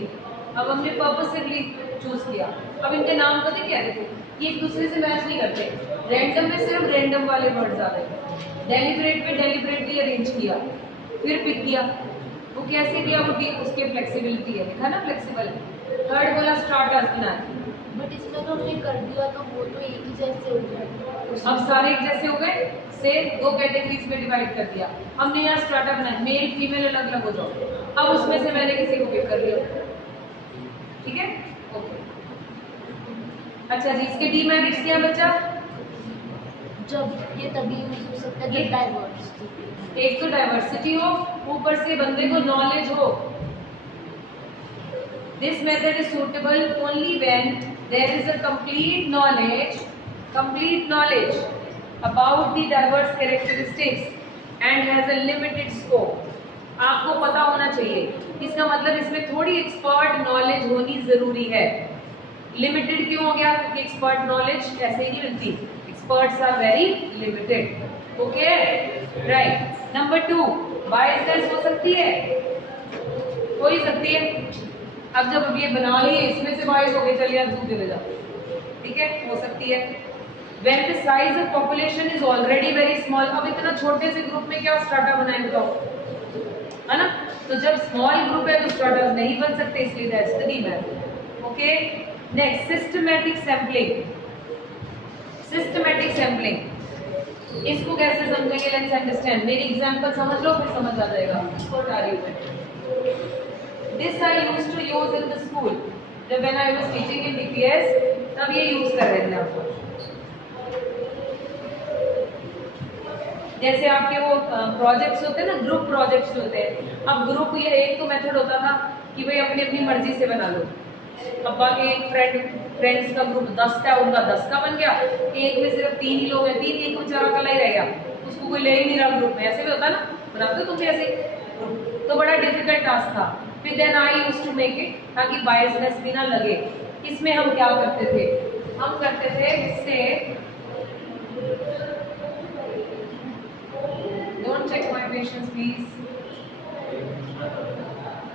अब हमने पर्पसली चूज किया। अब इनके नाम पता क्या देखो, ये एक दूसरे से मैच नहीं करते, रैंडम में सिर्फ रैंडम वाले वर्ड्स आ रहे हैं, डेलिब्रेट पे डेलिब्रेटली अरेंज किया फिर पिक किया। वो कैसे किया, वो उसके फ्लेक्सिबिलिटी है, देखा ना फ्लेक्सिबल। थर्ड बोला स्टार्टर्स बनाए, बट इसमें तो हमने कर दिया तो वो तो एक ही जैसे हो गए। अब सारे एक जैसे हो गए, से दो कैटेगरीज में डिवाइड कर दिया हमने। यहाँ स्टार्टर बनाया, मेल फीमेल अलग अलग हो जाओ, अब उसमें से मैंने किसी को पिक कर लिया, ठीक है ओके। अच्छा जी, इसके डीमेरिट्स क्या बच्चा, जब ये तभी यूज हो सकता है जब डाइवर्सिटी, एक तो डाइवर्सिटी हो, ऊपर से बंदे को नॉलेज हो। This method is suitable only when there is a complete knowledge about the diverse characteristics and has a limited scope. आपको पता होना चाहिए, इसका मतलब इसमें थोड़ी एक्सपर्ट नॉलेज होनी जरूरी है। लिमिटेड क्यों हो गया, क्योंकि एक्सपर्ट नॉलेज ऐसे ही नहीं मिलती, experts are very limited. Okay right. Number 2, biasness हो सकती है, हो ही सकती है। अब जब ये बना लिए इसमें से बायस हो गए, चलिए आप दूसरे ले जाओ, ठीक है हो सकती है। When the size of population is already very small, अब इतना छोटे से ग्रुप में क्या स्ट्राटा बनाए बताओ, है ना। तो जब स्मॉल ग्रुप है तो स्ट्राटास नहीं बन सकते, इसलिए that's the demerit. Okay next, systematic sampling. Systematic sampling इसको कैसे समझेंगे, लेट्स अंडरस्टैंड। मेरी एग्जांपल समझ लो फिर समझ आ जाएगा। What are you, this I used to use in the school, जब when I was teaching in DPS तब ये यूज कर रहे थे आपको। जैसे आपके वो प्रोजेक्ट्स होते हैं ना, ग्रुप प्रोजेक्ट्स होते हैं। अब ग्रुप ये एक तो मेथड होता था कि भाई अपनी अपनी मर्जी से बना लो। अब्बा के एक फ्रेंड्स का ग्रुप 10 का, उनका 10 का बन गया, एक में सिर्फ 3 ही लोग हैं, 3 एक बेचारा कला ही रह गया, उसको कोई ले ही नहीं रहा ग्रुप में। ऐसे भी होता ना, बनाते हो तुम ऐसे ग्रुप, तो बड़ा डिफिकल्ट टास्क था। फिर then I used to make it ताकि बायसनेस भी ना लगे। इसमें हम क्या करते थे, हम करते थे से don't check my patience please,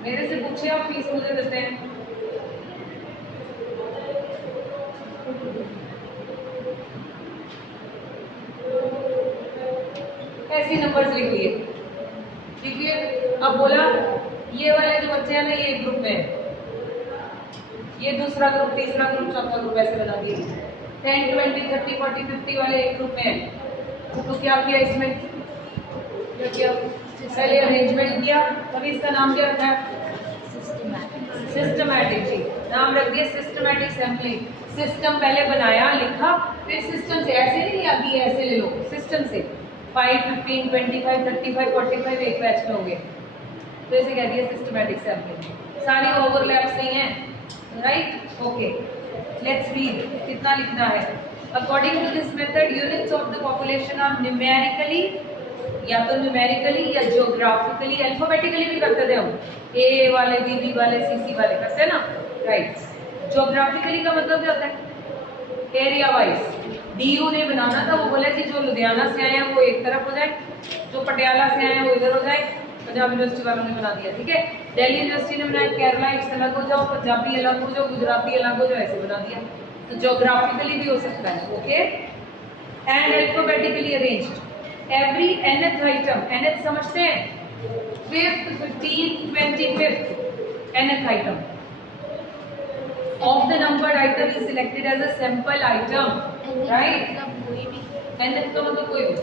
मेरे से पूछे आप फीस मुझे देते हैं। ऐसे नंबर्स लिख लिए, ठीक है। अब बोला ये वाले जो बच्चे हैं ना ये एक ग्रुप में, ये दूसरा ग्रुप, तीसरा ग्रुप, चौथा ग्रुप, ऐसे बना दिए। 10 20 30 40 50 वाले एक ग्रुप में हैं। तो क्या किया इसमें, क्या किया, पहले अरेंजमेंट किया, तभी इसका नाम क्या रखा है, सिस्टमैटिक। जी नाम रख दिया सिस्टमैटिक सैंपलिंग। सिस्टम पहले बनाया, लिखा, फिर सिस्टम से, ऐसे नहीं लिया कि ऐसे ले लो, सिस्टम से 5 15 25 35 45 एक बैच में होंगे, तो इसे कह दिया सिस्टमैटिक सैंपलिंग। सारी ओवरलैप्स नहीं है, राइट ओके। लेट्स रीड, कितना लिखना है। According to this method units of the population are numerically, या तो न्यूमेरिकली या जियोग्राफिकली, अल्फाबेटिकली भी करते थे हम, ए वाले बी वाले सी वाले करते हैं ना, राइट। जियोग्राफिकली का मतलब क्या होता है, एरिया वाइज। डीयू ने बनाना था, वो बोला कि जो लुधियाना से आए हैं वो एक तरफ हो जाए, जो पटियाला से आए हैं वो इधर हो जाए। पंजाब यूनिवर्सिटी वालों ने बना दिया, ठीक है। दिल्ली यूनिवर्सिटी ने बनाया केरला अलग हो जाओ, पंजाबी अलग हो जाओ, गुजराती अलग हो जाओ, ऐसे बना दिया। तो जियोग्राफिकली भी हो सकता है, okay. And alphabetically arranged every nth item, nth समझते हैं, 5th 15th 25th nth item of the numbered item is selected as a sample item, right? nth का मतलब कोई भी।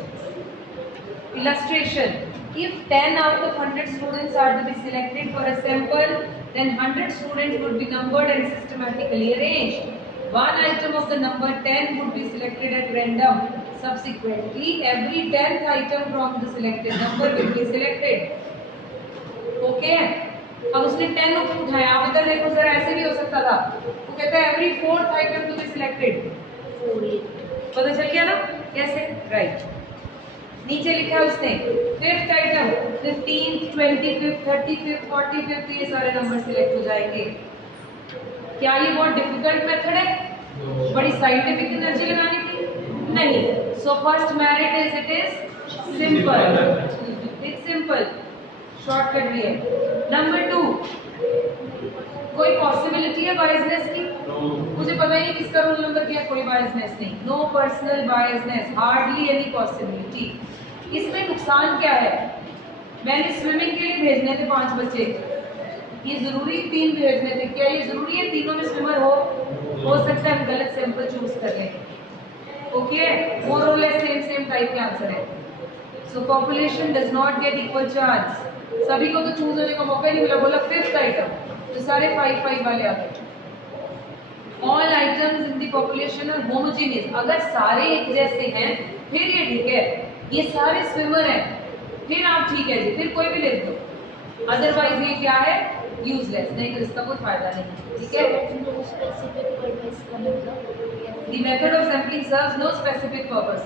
Illustration: if 10 out of 100 students are to be selected for a sample, then 100 students would be numbered and systematically arranged. One item of the number 10 would be selected at random. Subsequently, every 10th item from the selected number will be selected. Okay है? अब उसने 10 उठाया, आप इधर देखो सर, ऐसे भी हो सकता था। वो कहता है every 4th item to be selected. पता चल गया ना कैसे? राइट। नीचे लिखा है उसने 5th item, 15th, 25th, 35th, 45th, ये सारे नंबर सिलेक्ट हो जाएंगे। क्या ये बहुत डिफिकल्ट मेथड है? बड़ी साइंटिफिक एनर्जी लगाने की? नहीं। So first merit is it is simple, it's simple, shortcut भी है। नंबर 2, कोई पॉसिबिलिटी है बायसनेस की? मुझे पता ही नहीं किसका रोल नंबर क्या, कोई बायसनेस नहीं, no personal biasness, hardly any possibility. इसमें नुकसान क्या है? मैंने स्विमिंग के लिए भेजने थे 5 बच्चे, ये जरूरी 3 भेजने थे, क्या ये जरूरी है तीनों में स्विमर हो सकता है हम गलत सैंपल चूज कर लें। ओके, मोर और लेस सेम टाइप के आंसर है। सो population does not get equal chance, सभी को तो चूज होने का मौका ही नहीं मिला। बोला 5th आइटम, तो सारे 5 वाले आ गए। All items in the population are homogeneous, अगर सारे एक जैसे हैं फिर ये ठीक है, ये सारे स्विमर हैं फिर आप ठीक है जी, फिर कोई भी ले दो, अदरवाइज ये क्या है, यूजलेस, नहीं तो इसका कोई फायदा नहीं। ठीक है, the method of sampling serves no specific purpose.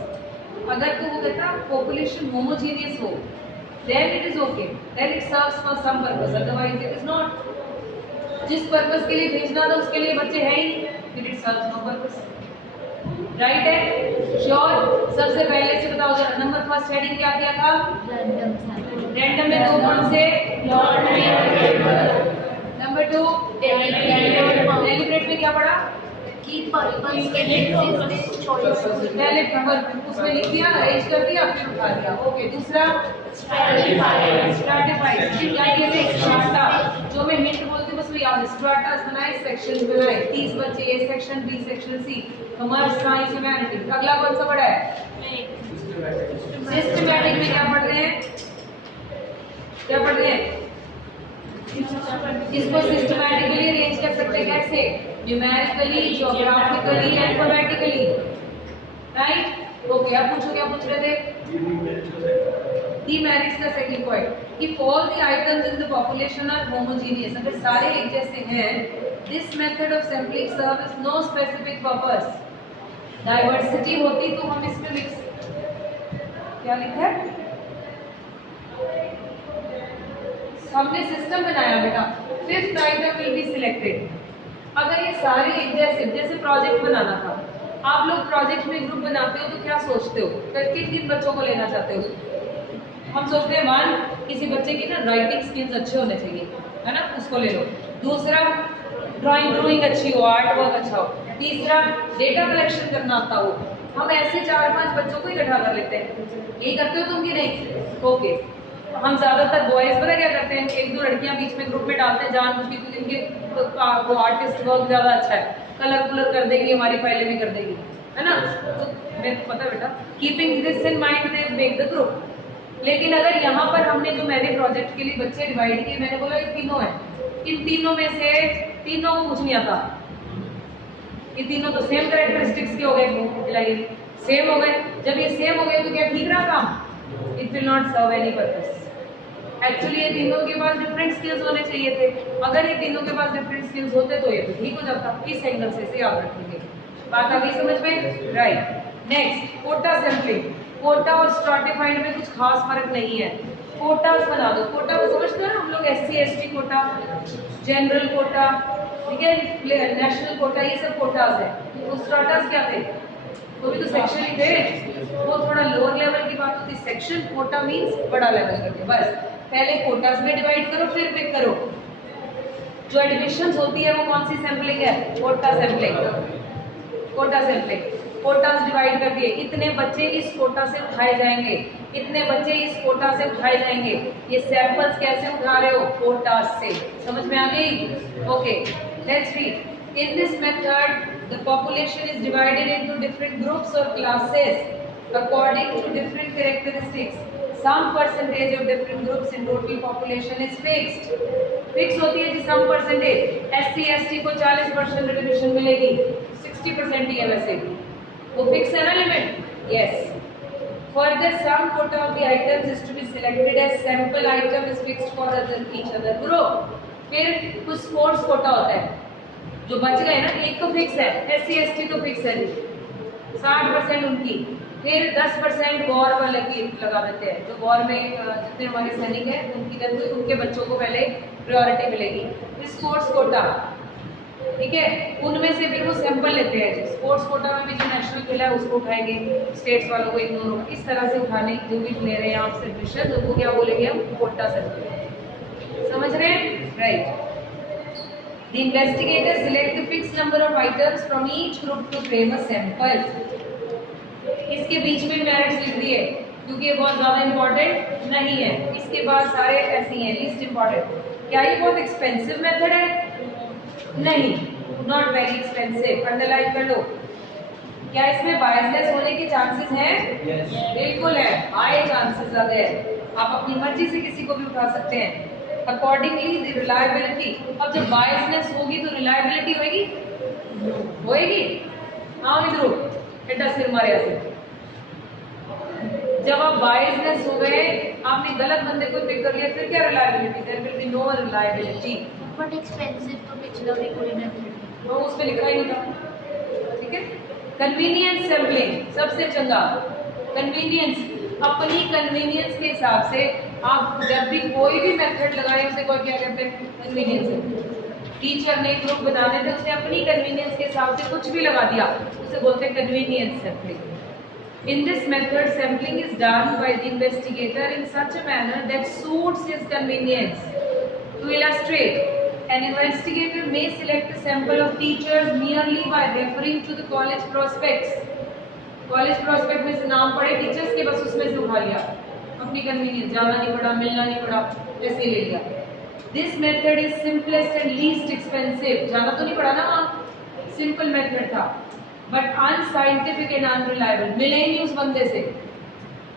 अगर तो वो कहता पॉपुलेशन होमोजेनियस हो then it is okay, then it serves for some purpose, otherwise it is not. जिस पर्पस के लिए भेजना था उसके लिए बच्चे हैं ही नहीं, फिर it serves no purpose. Right है? श्योर? सबसे पहले से बताओ जरा, नंबर फर्स्ट हेडिंग क्या किया था? रैंडम में 2 कौन से? नंबर 2 डेलिब्रेट में क्या पढ़ा? कि पर्पस के लिए पहले उसमें लिख दिया, अरेंज कर दिया, फिर उठा दिया। ओके, दूसरा स्ट्रैटिफाइड, क्या ये थे? स्ट्राटा, जो मैं हिंट बोलती बस वो याद, स्ट्राटास बनाए, सेक्शंस बनाए, 30 बच्चे A section, B section, C, commerce, science, humanities. अगला कौन सा पढ़ा है? सिस्टमैटिक में क्या पढ़ रहे हैं? क्या पढ़ रहे हैं? इसको सिस्टमैटिकली अरेंज कर सकते हैं कैसे? Numerically, geographically, alphabetically, right? Okay, अब पूछो क्या पूछ रहे थे? डीमेरिट्स का second point, if all the items in the population are homogeneous, अगर सारे एक जैसे हैं, this method of sampling serves no specific purpose. Diversity होती तो हम इसमें लिख, क्या लिखा है? हमने सिस्टम बनाया बेटा, 5th item will be selected. अगर ये सारे एक जैसे प्रोजेक्ट बनाना था, आप लोग प्रोजेक्ट में ग्रुप बनाते हो तो क्या सोचते हो, किन बच्चों को लेना चाहते हो? हम सोचते हैं 1, किसी बच्चे की ना राइटिंग स्किल्स अच्छे होने चाहिए, है ना, उसको ले लो। दूसरा, ड्राइंग अच्छी हो, आर्ट वर्क अच्छा हो। तीसरा, डेटा कलेक्शन करना आता हो। हम ऐसे 4-5 बच्चों को इकट्ठा कर लेते हैं, यही करते हो तुम कि नहीं? ओके, हम ज्यादातर बॉयज पता क्या करते हैं, 1-2 लड़कियां बीच में ग्रुप में डालते हैं जानबूझ के, क्योंकि इनके वो आर्टिस्ट वर्क ज्यादा अच्छा है, कलर कर देगी, हमारी फाइलें भी कर देगी, है ना। तो मैं पता बेटा, keeping this in mind they make the group. लेकिन अगर यहाँ पर हमने जो मैंने प्रोजेक्ट के लिए बच्चे डिवाइड किए, मैंने बोला ये तीनों हैं, इन तीनों में से तीनों को कुछ नहीं आता, ये तीनों तो सेम कैरेक्टरिस्टिक्स के हो गए, सेम हो गए। जब ये सेम हो गए तो क्या ठीक रहा काम? It will not serve any purpose. Actually ये तीनों के पास डिफरेंट स्किल्स होने चाहिए थे, अगर ये तीनों के पास डिफरेंट स्किल्स होते तो ये तो ठीक हो जाता। इस एंगल से इसे याद रखेंगे, बात आ गई समझ में? Right. Next, quota sampling. Quota और स्ट्रैटिफाइड में कुछ खास फर्क नहीं है, कोटास बना दो। कोटा को समझते हैं ना हम लोग, SC ST quota, general quota, ठीक है, नेशनल कोटा, ये सब कोटास है। तो स्ट्रैटास क्या थे? वो भी तो सेक्शन ही थे, वो थोड़ा लोअर लेवल की बात होती। सेक्शन, कोटा मींस बड़ा लेवल करके, बस पहले कोटास में डिवाइड करो फिर पिक करो। जो एडमिशंस होती है वो कौन सी सैंपलिंग है? Quota sampling. Quota sampling, quotas divide कर दिए, इतने बच्चे इस कोटा से उठाए जाएंगे, इतने बच्चे इस कोटा से उठाए जाएंगे। ये सैंपल्स कैसे उठा रहे हो? कोटास से। समझ में आ गई? Okay, let's read. In this method, the population is divided into different groups or classes according to different characteristics. Some percentage of different groups in total population is fixed. Fix होती है जी some percentage. SC ST को 40% रिजर्वेशन मिलेगी, 60% ही है वैसे, वो फिक्स है ना limit. Yes. Further, some quota of the items is to be selected as sample item is fixed for each other group. फिर कुछ स्पोर्ट्स कोटा होता है जो बच गए ना, एक तो फिक्स है, SC ST तो फिक्स है 60% उनकी, फिर 10% वॉर वाले की लगा देते हैं, जो वॉर में जितने हमारे सैनिक हैं उनकी डेथ हुई उनके बच्चों को पहले प्रायोरिटी मिलेगी। फिर स्पोर्ट्स कोटा, ठीक है, उनमें से भी वो सैंपल लेते हैं, स्पोर्ट्स कोटा में भी जो नेशनल खेला है उसको उठाएंगे, स्टेट्स वालों को इग्नोर होगा, इस तरह से उठाने जो भी ले रहे हैं आप सेपरेशन, उनको क्या बोलेंगे हम, कोटा सर्वे। समझ रहे हैं? Right. The investigators select the fixed number of items from each group to frame a sample. इसके बीच में मेरिट्स लिख दिए क्योंकि ये बहुत ज़्यादा इम्पोर्टेंट नहीं है, इसके बाद सारे ऐसे ही हैं लीस्ट इम्पोर्टेंट। क्या ये बहुत एक्सपेंसिव मेथड है? नहीं, नॉट वेरी एक्सपेंसिव, अंडरलाइन कर लो। क्या इसमें बायसनेस होने के चांसेस हैं? बिल्कुल है, हाई चांसेस ज़्यादा है, आप अपनी मर्जी से किसी को भी उठा सकते हैं। अकॉर्डिंगली द रिलायबिलिटी, अब जब बायसनेस होगी तो रिलायबिलिटी होएगी, हाँ इधर एटा सिर मारे ऐसे। जब आप बायसनेस हो गए, आपने गलत बंदे को पिक कर लिया, फिर क्या reliability? There will be no reliability. But expensive तो पिछला भी कोई मेथड है, वो उस पे लिखा ही नहीं था, ठीक है। कन्वीनियंस सैम्पलिंग सबसे चंगा, कन्वीनियंस, अपनी कन्वीनियंस के हिसाब से आप जब भी कोई भी मेथड लगाए उसे कोई क्या कहते हैं, कन्वीनियंस। टीचर ने ग्रुप बनाने थे, उसने अपनी कन्वीनियंस के हिसाब से कुछ भी लगा दिया, उसे बोलते हैं convenience sampling. In this method, sampling is done by the investigator in such a manner that suits his convenience. To illustrate, an investigator may select a sample of teachers merely by referring to the college prospects. College prospect में से नाम पढ़े टीचर्स के, बस उसमें से उठा लिया, अपनी कन्वीनियंस, जाना नहीं पड़ा, मिलना नहीं पड़ा, ऐसे ले लिया। This method is simplest and least expensive. जाना तो नहीं पड़ा ना वहाँ, सिंपल मेथड था, बट अनसाइंटिफिक एंड अनरिलायबल। मिले ही नहीं उस बंदे से,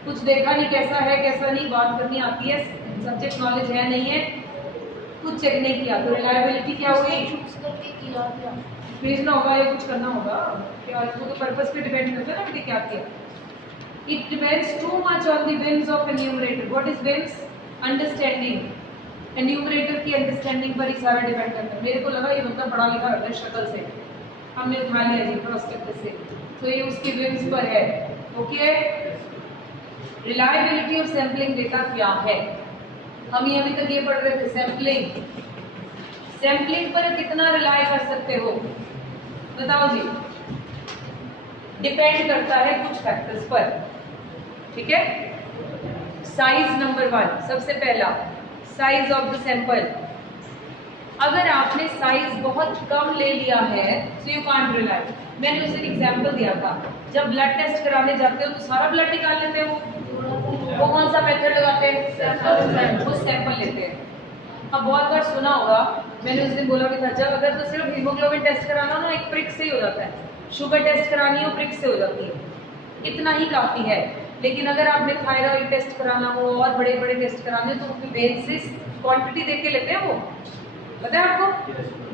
कुछ देखा नहीं कैसा है कैसा नहीं, बात करनी आती है, सब्जेक्ट नॉलेज है नहीं है, कुछ चेक नहीं किया, तो रिलायबिलिटी क्या हुई? चूज करके किया क्या? भेजना होगा या कुछ करना होगा, क्या इसको तो पर्पस पे डिपेंड करता है ना कि क्या किया। It depends too much on the whims of enumerator. What is whims? Understanding. Enumerator की अंडरस्टैंडिंग पर ही सारा डिपेंड करता है। मेरे को लगा ये बंदा पढ़ा लिखा है शक्ल से, हमने उठा लिया जी प्रोस्पेक्टस से, तो ये उसके विम्स पर है। Okay, reliability of sampling data क्या है? हम ये अभी तक ये पढ़ रहे थे, सैम्पलिंग। सैम्पलिंग पर कितना रिलाय कर सकते हो बताओ जी? डिपेंड करता है कुछ फैक्टर्स पर, ठीक है। साइज नंबर 1, सबसे पहला साइज ऑफ द सैंपल। अगर आपने साइज बहुत कम ले लिया है तो यू कांट रिलाई। मैंने उसे एक एग्जांपल दिया था, जब ब्लड टेस्ट कराने जाते हो तो सारा ब्लड निकाल लेते हो, वो कौन सा मेथड लगाते हैं? वो सैंपल लेते हैं। अब बहुत बार सुना होगा, मैंने उस दिन बोला भी था, जब अगर तो सिर्फ हीमोग्लोबिन टेस्ट कराना हो ना, एक प्रिक से ही हो जाता है, शुगर टेस्ट करानी हो प्रिक से हो जाती है, इतना ही काफ़ी है। लेकिन अगर आपने थायराइड टेस्ट कराना हो और बड़े बड़े टेस्ट कराने हो तो बेसिस क्वांटिटी देख के लेते हैं, वो पता है आपको,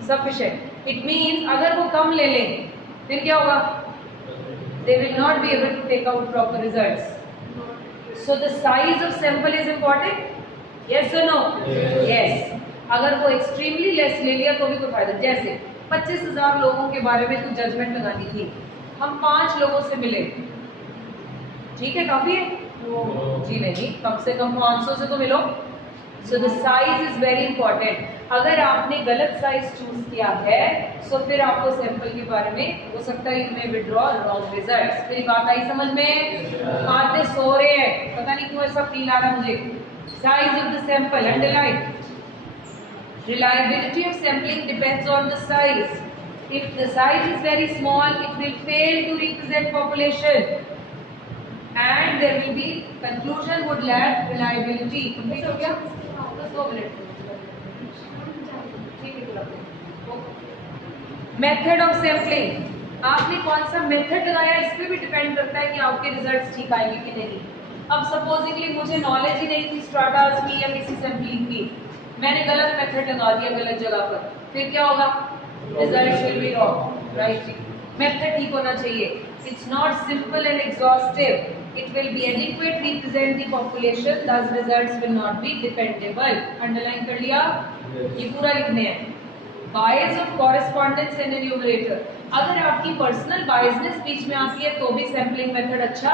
सफिशिएंट। इट मीन्स अगर वो कम ले लें फिर क्या होगा? They will not be able to take out proper results. So the size of sample is important, yes और नो? यस। अगर वो एक्सट्रीमली लेस ले लिया तो भी कोई फायदा। जैसे 25,000 लोगों के बारे में कुछ जजमेंट लगानी थी, हम 5 लोगों से मिले, ठीक है, काफ़ी है? जी नहीं, कम से कम 500 से तो मिलो। सो the size is very important. अगर आपने गलत साइज चूज किया है तो फिर आपको सैंपल के बारे में हो सकता है you may withdraw wrong results. मेरी बात आई समझ में? आधे सो रहे हैं, पता नहीं क्यों ऐसा फील आ रहा मुझे। Size of the sample, underline. Reliability of sampling depends on the size. If the size is very small, it will fail to represent population, and there will be conclusion would lack reliability. complete हो गया? बस 2 मिनट। ठीक है, मेथड ऑफ सैम्पलिंग। आपने कौन सा मेथड लगाया इस पर भी डिपेंड करता है कि आपके रिजल्ट्स ठीक आएंगे कि नहीं। अब सपोजिंगली मुझे नॉलेज ही नहीं थी स्ट्राटास की या किसी सैम्पलिंग की, मैंने गलत मेथड लगा दिया गलत जगह पर, फिर क्या होगा? Results will be wrong, right? Method ठीक होना चाहिए. It's not simple and exhaustive. It will be adequate represent the population. Thus results will not be dependable. Underline कर लिया? ये पूरा लिखने हैं. Bias of correspondence and enumerator. अगर आपकी पर्सनल बायसनेस बीच में आती है तो भी सैम्पलिंग मेथड अच्छा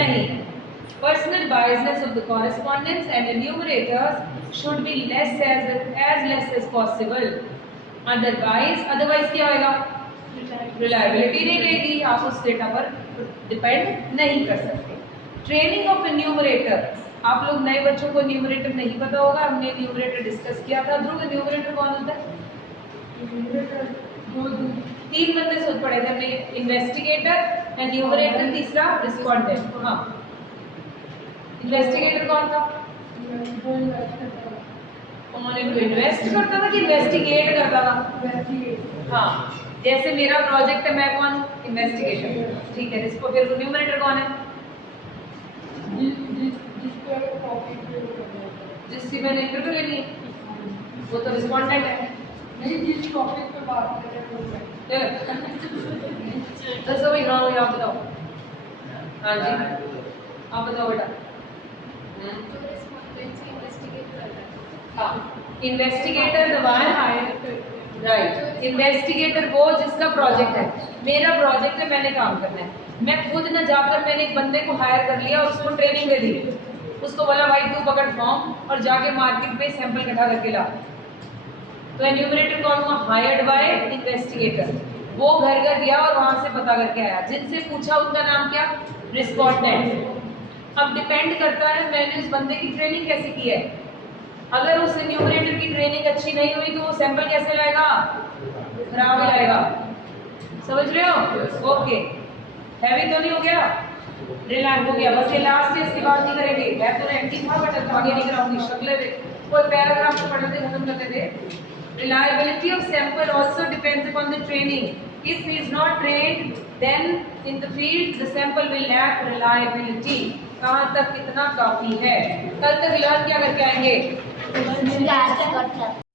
नहीं. Personal biasness of the correspondence and enumerators should be as less as possible. Otherwise क्या होएगा? रिलायबिलिटी नहीं रहेगी. आप उस डेटा पर डिपेंड नहीं कर सकते. Training of enumerator. आप लोग नए बच्चों को एन्यूमरेटर नहीं पता होगा. हमने एन्यूमरेटर डिस्कस किया था. ध्रुव, एन्यूमरेटर कौन होता है? तीन बंदे सोच पड़े थे हमने. इन्वेस्टिगेटर, एन्यूमरेटर, तीसरा रिस्पॉन्डेंट. हाँ, इन्वेस्टिगेटर कौन था? कौन इन्वेस्ट करता था कि इन्वेस्टिगेट करता था? हाँ, जैसे मेरा प्रोजेक्ट है, मैं कौन हूँ? इन्वेस्टिगेटर. ठीक है. इसको फिर न्यूमरेटर कौन है? जिसकी मैंने इंटरव्यू लेनी है वो तो रिस्पॉन्डेंट है. नहीं, जिस टॉपिक पे बात कर रहे हैं दसो भाई. हाँ भाई, आप बताओ. हाँ जी, आप बताओ बेटा. तो रिस्पॉन्डेंट से इन्वेस्टिगेट कर रहा है. हाँ, इन्वेस्टिगेटर राइट. इन्वेस्टिगेटर वो जिसका प्रोजेक्ट है. मेरा प्रोजेक्ट है, मैंने काम करना है. मैं खुद न जाकर मैंने एक बंदे को हायर कर लिया और उसको ट्रेनिंग दे दी. उसको बोला भाई तू पकड़ फॉर्म और जाके मार्केट में सैंपल इकट्ठा करके ला. तो एन्यूमरेटर कौन हुआ? Hired by investigator. वो घर घर गया और वहां से पता करके आया. जिनसे पूछा उनका नाम क्या? रिस्पॉन्डेंट. अब डिपेंड करता है मैंने उस बंदे की ट्रेनिंग कैसे की है. अगर उस एन्यूमरेटर की ट्रेनिंग अच्छी नहीं हुई तो वो सैंपल कैसे लाएगा? खराब लाएगा. समझ रहे हो? ओके. हैवी तो नहीं हो गया? रिलायंस हो गया. बस ये लास्ट है, इसके बाद नहीं करेंगे. मैं तो एक्टिव था बट आगे नहीं कराऊंगी. शक्ल कोई पैराग्राफ तो पढ़ते खत्म करते थे. Reliability of sample also depends upon the training. If he is not trained, then in the field the sample will lack reliability. कहाँ तक कितना काफी है? कल तक इलाज क्या करके आएंगे? स्कैन करके